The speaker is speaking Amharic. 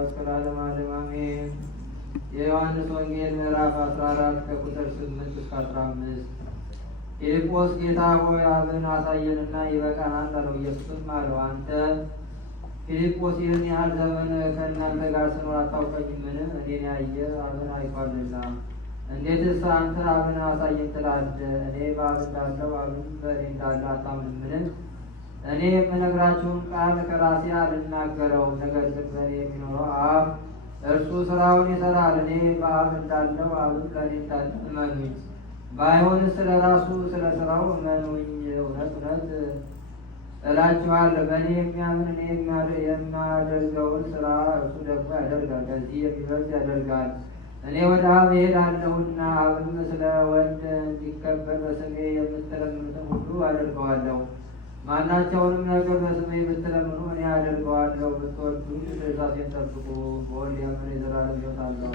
እስከ ለዓለመ ዓለም አሜን። የዮሐንስ ወንጌል ምዕራፍ 14 ከቁጥር 8 እስከ 15። ፊልጶስ ጌታ ሆይ አብን አሳየንና ይበቃናል አለው። ኢየሱስም አለው አንተ ፊልጶስ ይህን ያህል ዘመን ከእናንተ ጋር ስኖር አታውቀኝምን? እኔን ያየ አብን አይቷልና። እንዴትስ አንተ አብን አሳየን ትላለህ? እኔ በአብ እንዳለሁ አብን በእኔ እንዳለ አታምንምን? እኔ የምነግራችሁን ቃል ከራሴ አልናገረውም፣ ነገር ግን በእኔ የሚኖረው አብ እርሱ ስራውን ይሰራል። እኔ በአብ እንዳለሁ አብን በእኔ እንዳለ እመኑኝ። ባይሆን ስለ ራሱ ስለ ስራው እመኑኝ። እውነት እውነት እላችኋለሁ በእኔ የሚያምን እኔ የማደርገውን ስራ እርሱ ደግሞ ያደርጋል፣ ከዚህ የሚበልጥ ያደርጋል። እኔ ወደ አብ እሄዳለሁና አብም ስለ ወልድ እንዲከበር በስሜ የምትለምኑትን ሁሉ አደርገዋለሁ። ማናቸውንም ነገር በስሜ ብትለምኑ እኔ አደርገዋለሁ። ብትወዱኝ ትእዛዜን ጠብቁ። በወልድ ያመነ የዘላለም ሕይወት አለው።